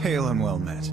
Hail and well met.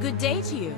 Good day to you.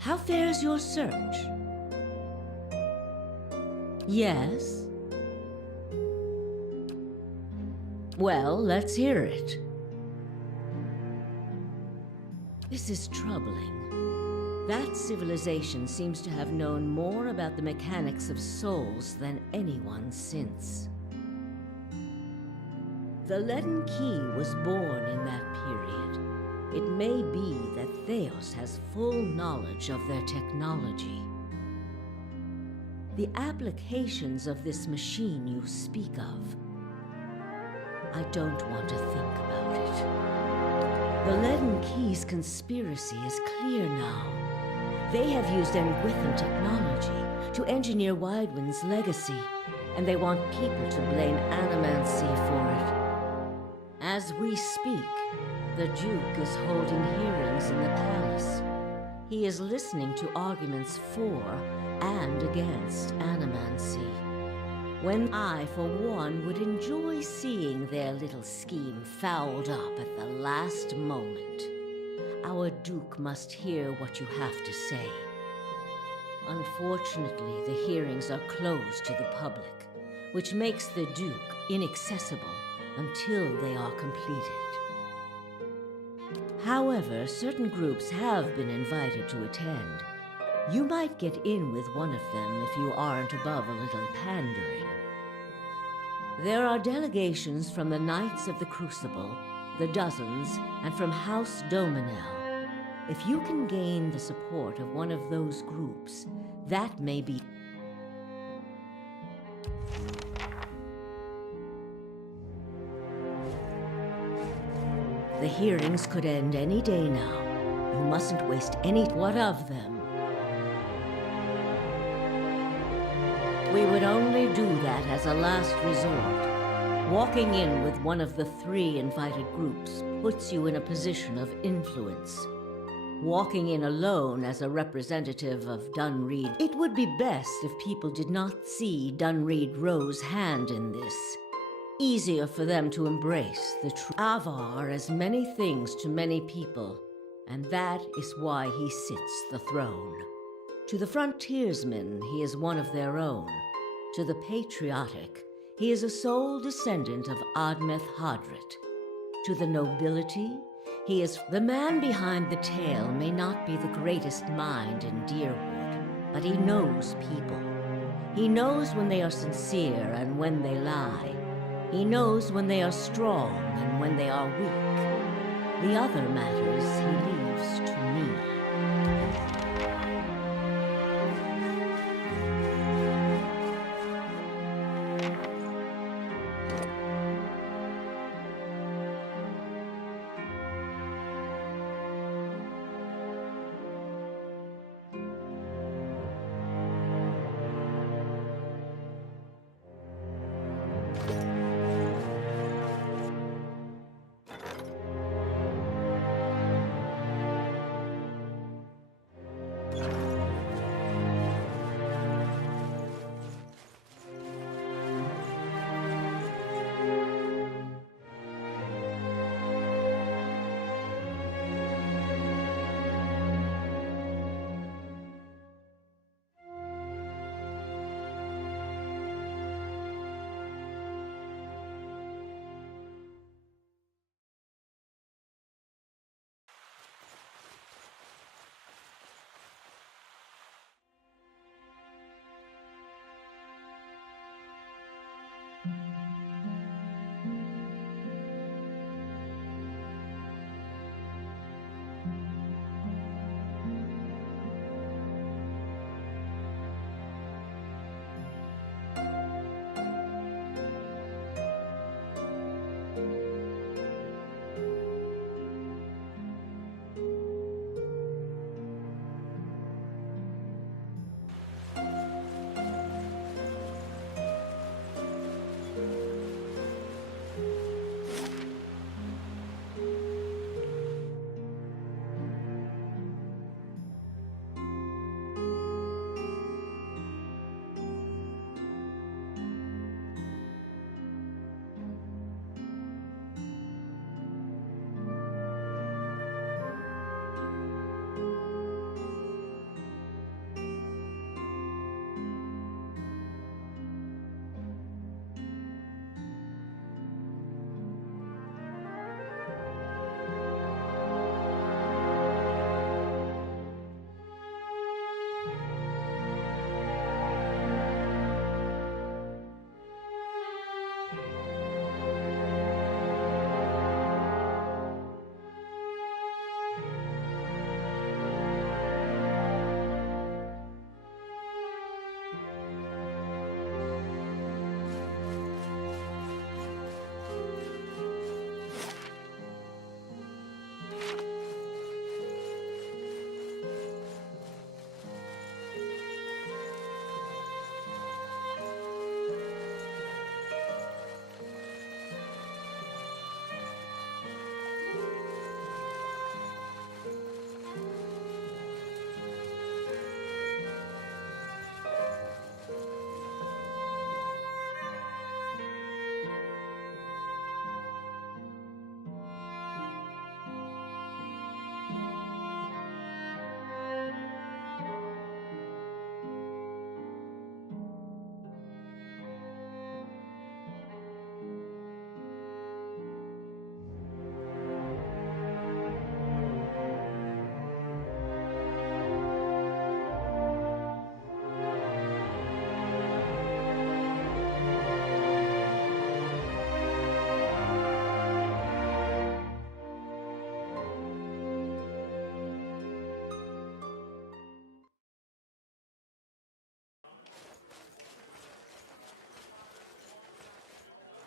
How fares your search? Yes? Well, let's hear it. This is troubling. That civilization seems to have known more about the mechanics of souls than anyone since. The leaden key was born in that period. It may be that Theos has full knowledge of their technology. The applications of this machine you speak of, I don't want to think about it. The Leaden Key's conspiracy is clear now. They have used Engwithan technology to engineer Widewind's legacy, and they want people to blame animancy for it. As we speak, the Duke is holding hearings in the palace. He is listening to arguments for and against animancy. When I, for one, would enjoy seeing their little scheme fouled up at the last moment. Our Duke must hear what you have to say. Unfortunately, the hearings are closed to the public, which makes the Duke inaccessible until they are completed. However, certain groups have been invited to attend. You might get in with one of them if you aren't above a little pandering. There are delegations from the Knights of the Crucible, the Dozens, and from House Dominel. If you can gain the support of one of those groups, that may be... The hearings could end any day now. You mustn't waste any... What of them? We would only do that as a last resort. Walking in with one of the 3 invited groups puts you in a position of influence. walking in alone as a representative of Dunreed. It would be best if people did not see Dunreed Rowe's hand in this. Easier for them to embrace the truth. Avar is many things to many people, and that is why he sits the throne. To the frontiersmen, he is one of their own. To the patriotic, he is a sole descendant of Admeth Hadrit. To the nobility, he is the man behind the tale may not be the greatest mind in Deerwood, but he knows people. He knows when they are sincere and when they lie. He knows when they are strong and when they are weak. The other matters he leaves to me.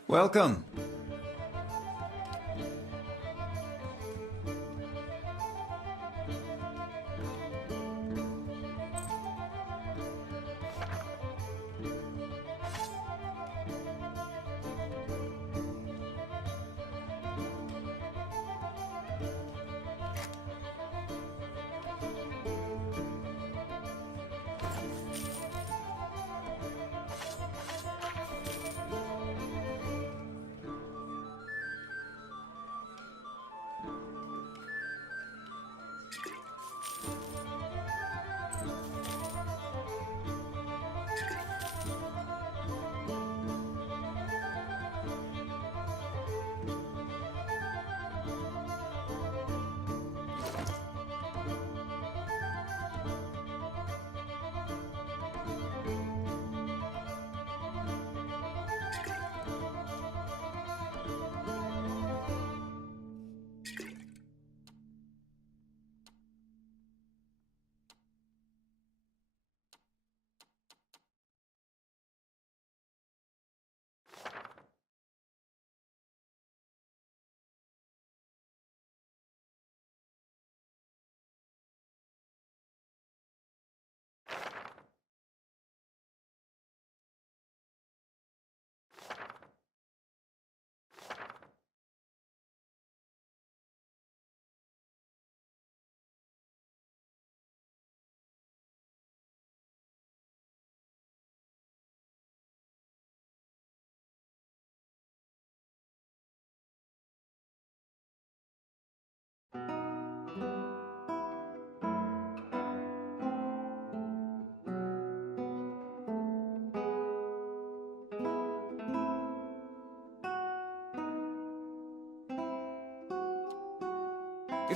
Welcome.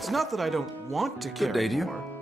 It's not that I don't want to care Good day to you. more.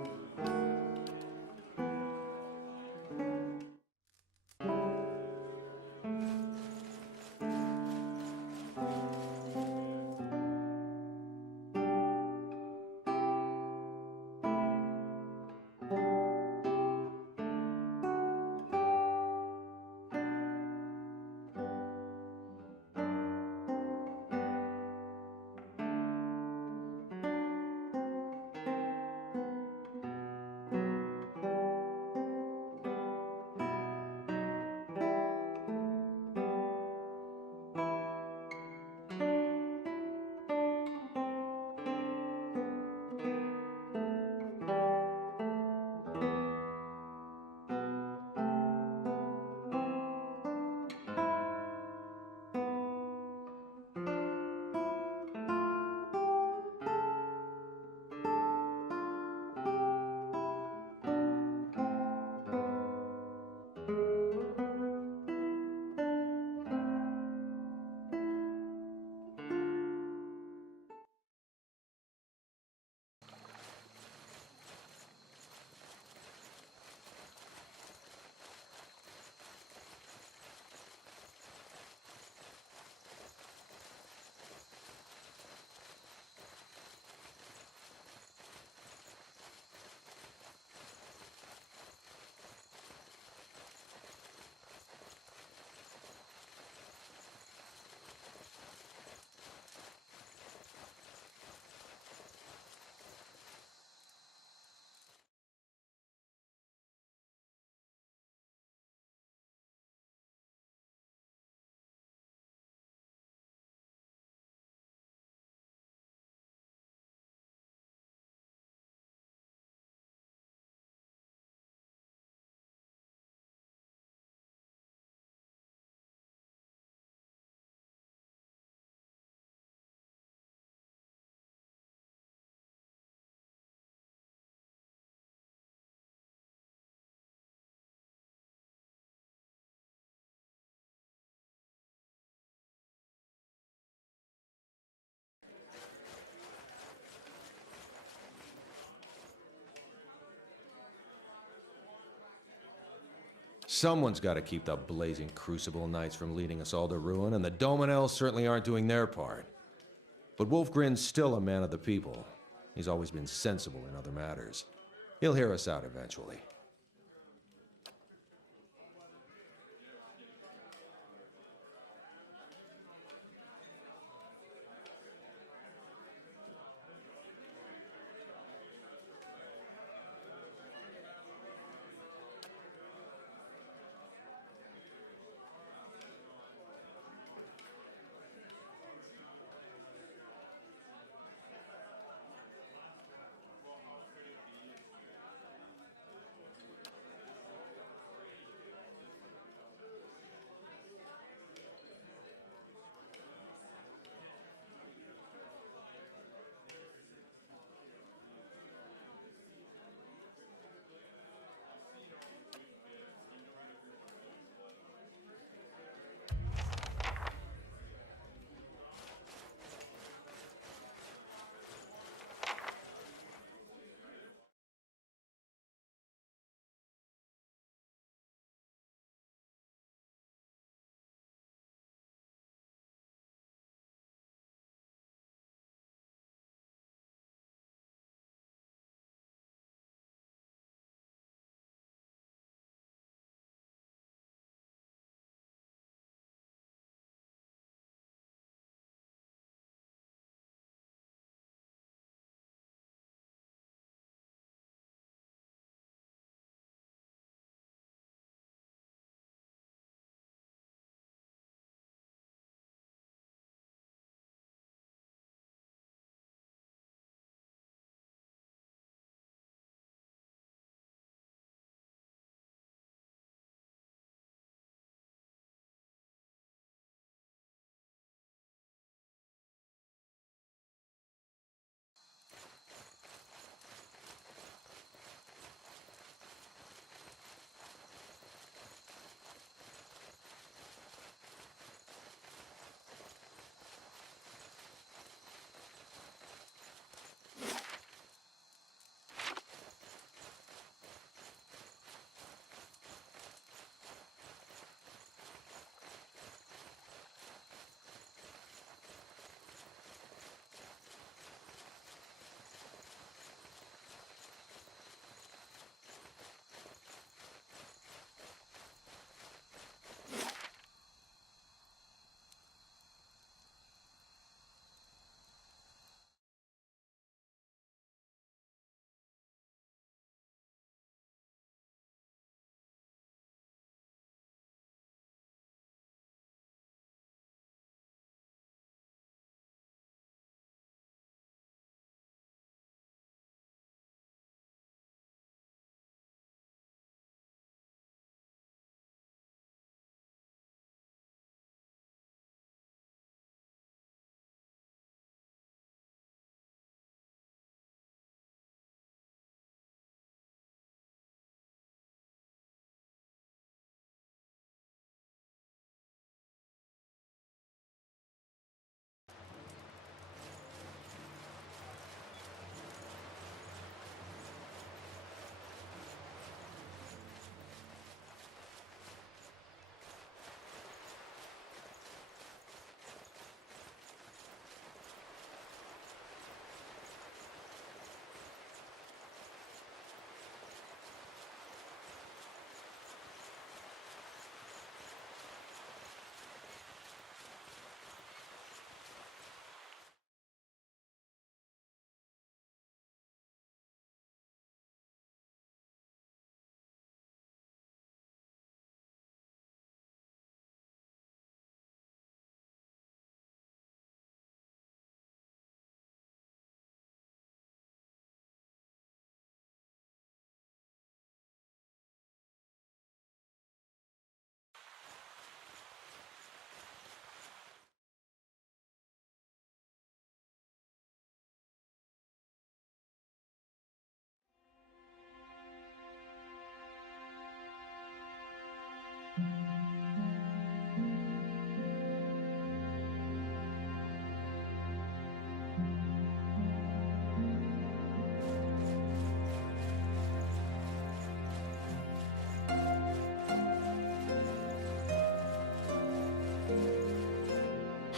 Someone's got to keep the blazing Crucible Knights from leading us all to ruin, and the Dominels certainly aren't doing their part. But Wolfgren's still a man of the people. He's always been sensible in other matters. He'll hear us out eventually.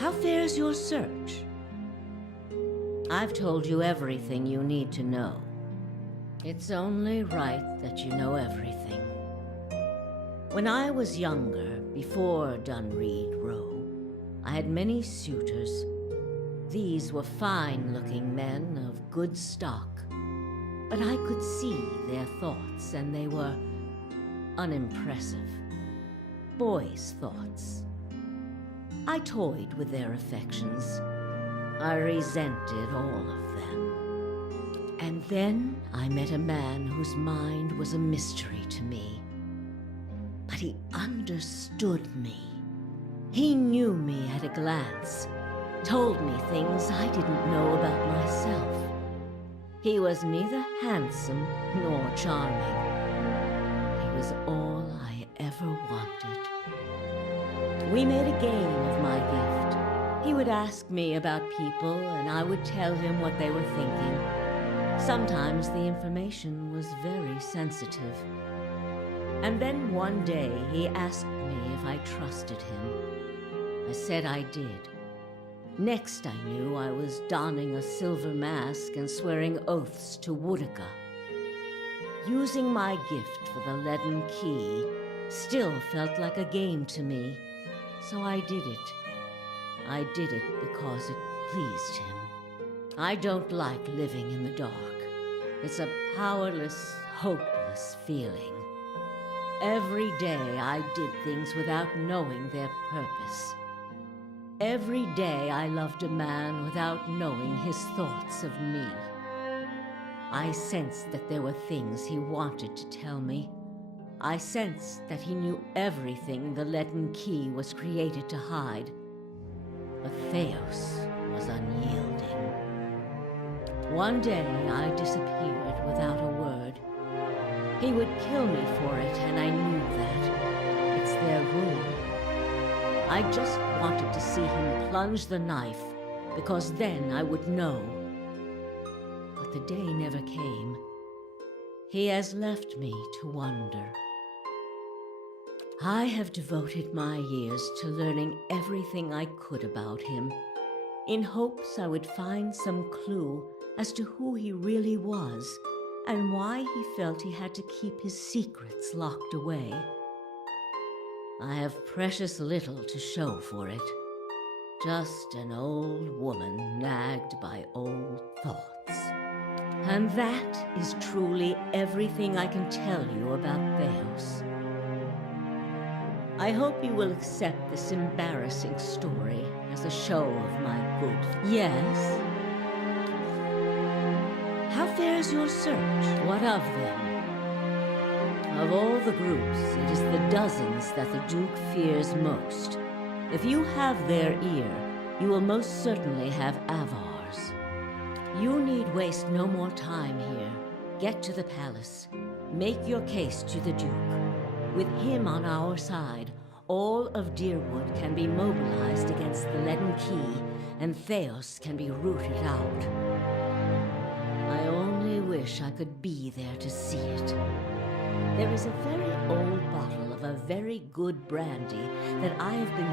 How fares your search? I've told you everything you need to know. It's only right that you know everything. When I was younger, before Dunreed Row, I had many suitors. These were fine-looking men of good stock, but I could see their thoughts, and they were unimpressive. Boys' thoughts. I toyed with their affections. I resented all of them. And then I met a man whose mind was a mystery to me. But he understood me. He knew me at a glance, told me things I didn't know about myself. He was neither handsome nor charming. He was all I ever wanted. We made a game of my gift. He would ask me about people, and I would tell him what they were thinking. Sometimes the information was very sensitive. And then one day he asked me if I trusted him. I said I did. Next I knew I was donning a silver mask and swearing oaths to Woodica. Using my gift for the leaden key still felt like a game to me, so I did it. I did it because it pleased him. I don't like living in the dark. It's a powerless, hopeless feeling. Every day I did things without knowing their purpose. Every day I loved a man without knowing his thoughts of me. I sensed that there were things he wanted to tell me. I sensed that he knew everything the leaden key was created to hide. But Theos was unyielding. One day I disappeared without a word. He would kill me for it, and I knew that. It's their rule. I just wanted to see him plunge the knife, because then I would know. But the day never came. He has left me to wonder. I have devoted my years to learning everything I could about him, in hopes I would find some clue as to who he really was and why he felt he had to keep his secrets locked away. I have precious little to show for it. Just an old woman nagged by old thoughts. And that is truly everything I can tell you about Theos. I hope you will accept this embarrassing story as a show of my good. Yes? How fares your search? What of them? Of all the groups, it is the dozens that the Duke fears most. If you have their ear, you will most certainly have Avar's. You need waste no more time here. Get to the palace. Make your case to the Duke. With him on our side, all of Deerwood can be mobilized against the leaden key, and Theos can be rooted out. I only wish I could be there to see it. There is a very old bottle of a very good brandy that I have been...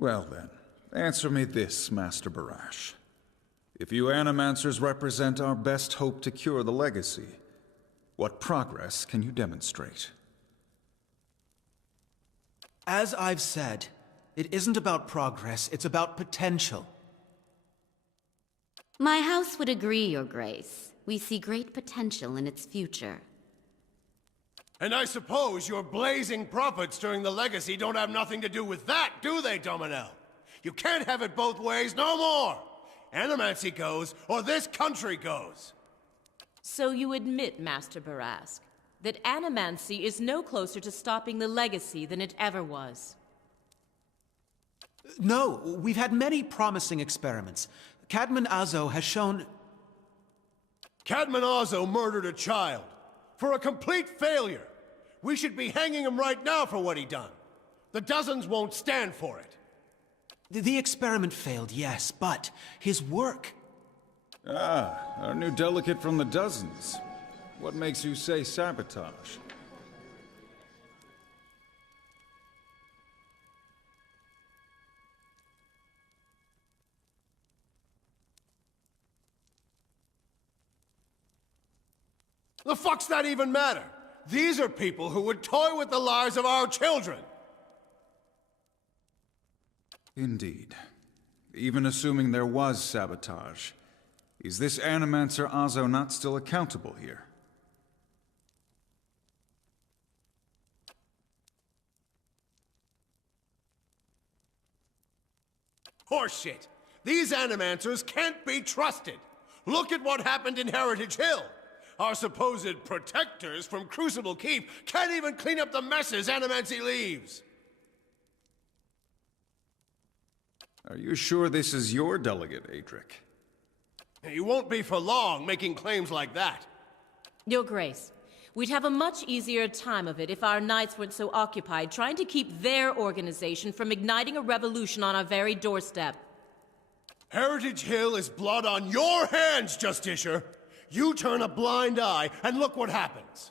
Well then, answer me this, Master Barash. If you Animancers represent our best hope to cure the legacy, what progress can you demonstrate? As I've said, it isn't about progress, it's about potential. My house would agree, Your Grace. We see great potential in its future. And I suppose your blazing profits during the legacy don't have nothing to do with that, do they, Dominel? You can't have it both ways no more! Animancy goes, or this country goes! So you admit, Master Barask, that Animancy is no closer to stopping the legacy than it ever was. No, we've had many promising experiments. Cadman Azo has shown... Cadman Azo murdered a child. For a complete failure. We should be hanging him right now for what he done. The dozens won't stand for it. The experiment failed, yes, but his work... Ah, our new delegate from the dozens. What makes you say sabotage? The fuck's that even matter? These are people who would toy with the lives of our children. Indeed. Even assuming there was sabotage, is this Animancer Azo not still accountable here? Horseshit! These Animancers can't be trusted! Look at what happened in Heritage Hill! Our supposed protectors from Crucible Keep can't even clean up the messes Animancy leaves! Are you sure this is your delegate, Adric? You won't be for long making claims like that. Your Grace, we'd have a much easier time of it if our knights weren't so occupied trying to keep their organization from igniting a revolution on our very doorstep. Heritage Hill is blood on your hands, Justiciar! You turn a blind eye, and look what happens.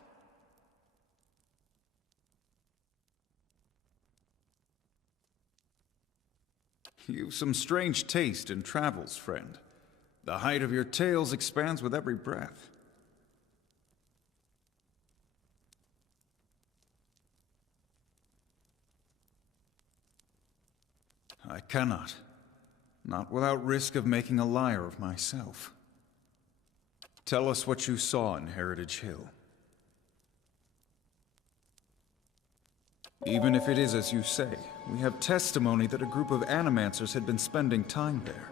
You've some strange taste in travels, friend. The height of your tales expands with every breath. I cannot. Not without risk of making a liar of myself. Tell us what you saw in Heritage Hill. Even if it is as you say, we have testimony that a group of Animancers had been spending time there.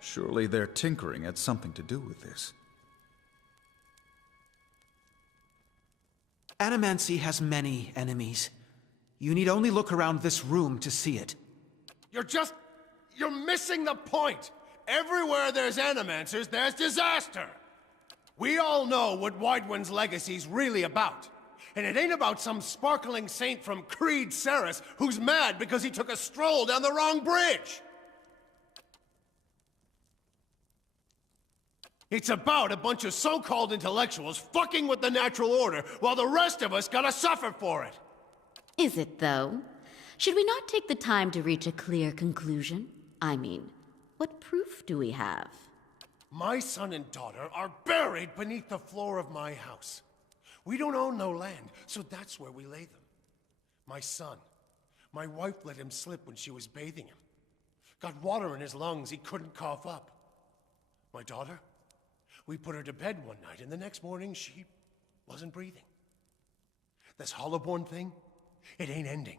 Surely their tinkering had something to do with this. Animancy has many enemies. You need only look around this room to see it. You're missing the point! Everywhere there's Animancers, there's disaster! We all know what Widewind's legacy's really about. And it ain't about some sparkling saint from Creed Ceres who's mad because he took a stroll down the wrong bridge! It's about a bunch of so-called intellectuals fucking with the natural order while the rest of us gotta suffer for it! Is it, though? Should we not take the time to reach a clear conclusion? I mean, what proof do we have? My son and daughter are buried beneath the floor of my house. We don't own no land, so that's where we lay them. My son. My wife let him slip when she was bathing him. Got water in his lungs he couldn't cough up. My daughter? We put her to bed one night, and the next morning she wasn't breathing. This Hollowborn thing, it ain't ending.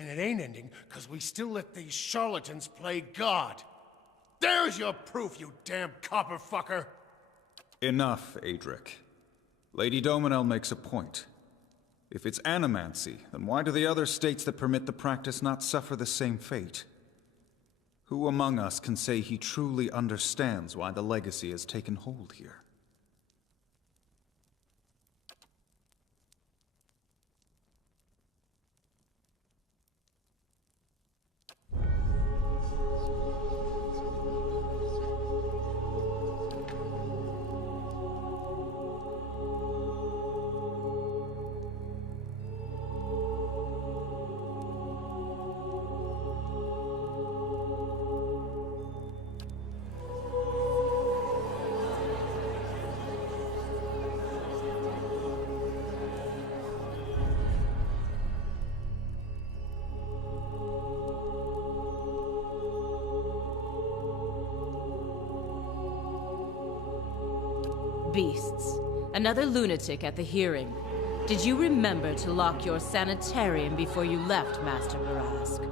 And it ain't ending because we still let these charlatans play God. There's your proof, you damn copper fucker! Enough, Adric. Lady Dominel makes a point. If it's animancy, then why do the other states that permit the practice not suffer the same fate? Who among us can say he truly understands why the legacy has taken hold here? Beasts. Another lunatic at the hearing. Did you remember to lock your sanitarium before you left, Master Barask?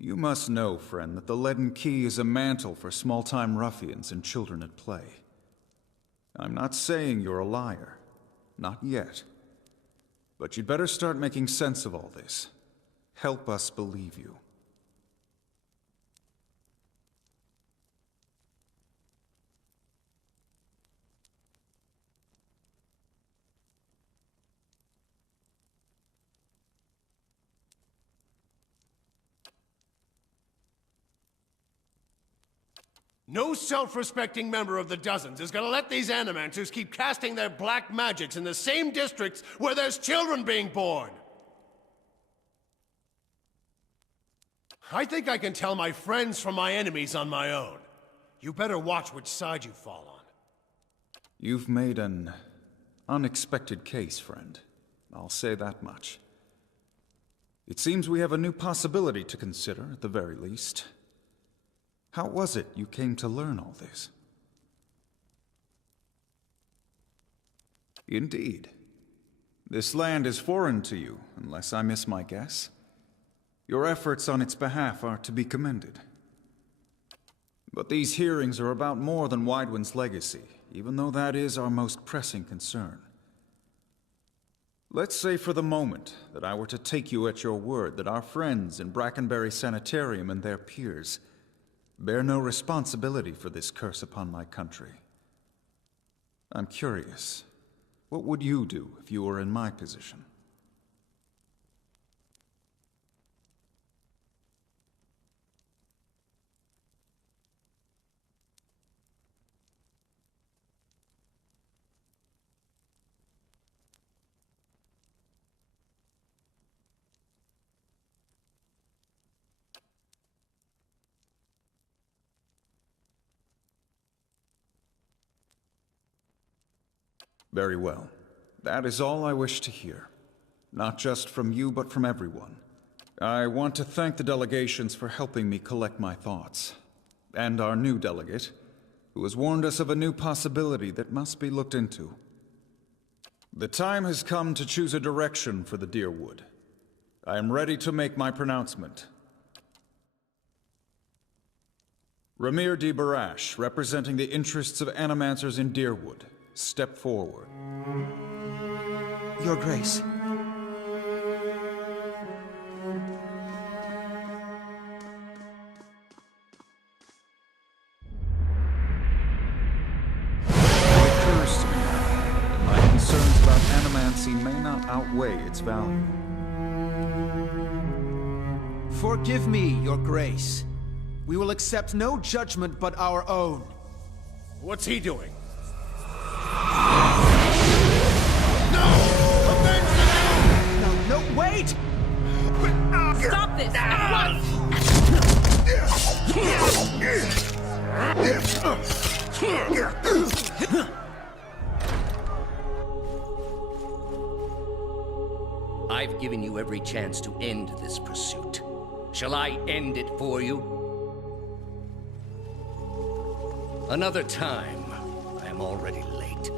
You must know, friend, that the leaden key is a mantle for small-time ruffians and children at play. I'm not saying you're a liar. Not yet. But you'd better start making sense of all this. Help us believe you. No self-respecting member of the Dozens is gonna let these animancers keep casting their black magics in the same districts where there's children being born! I think I can tell my friends from my enemies on my own. You better watch which side you fall on. You've made an unexpected case, friend. I'll say that much. It seems we have a new possibility to consider, at the very least. How was it you came to learn all this? Indeed. This land is foreign to you, unless I miss my guess. Your efforts on its behalf are to be commended. But these hearings are about more than Widewind's legacy, even though that is our most pressing concern. Let's say for the moment that I were to take you at your word that our friends in Brackenbury Sanitarium and their peers bear no responsibility for this curse upon my country. I'm curious, what would you do if you were in my position? Very well. That is all I wish to hear. Not just from you, but from everyone. I want to thank the delegations for helping me collect my thoughts. And our new delegate, who has warned us of a new possibility that must be looked into. The time has come to choose a direction for the Deerwood. I am ready to make my pronouncement. Ramir de Barash, representing the interests of animancers in Deerwood. Step forward. Your Grace. It occurs to me that my concerns about animancy may not outweigh its value. Forgive me, Your Grace. We will accept no judgment but our own. What's he doing? No, wait! Stop this! At once! I've given you every chance to end this pursuit. Shall I end it for you? Another time. I am already late.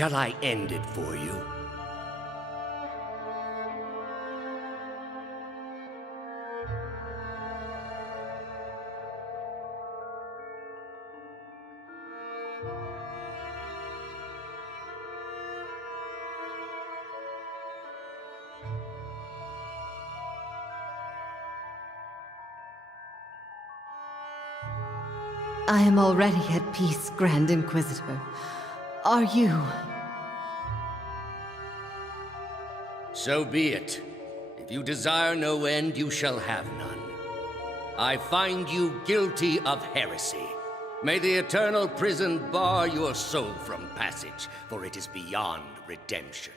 Shall I end it for you? I am already at peace, Grand Inquisitor. Are you? So be it. If you desire no end, you shall have none. I find you guilty of heresy. May the eternal prison bar your soul from passage, for it is beyond redemption.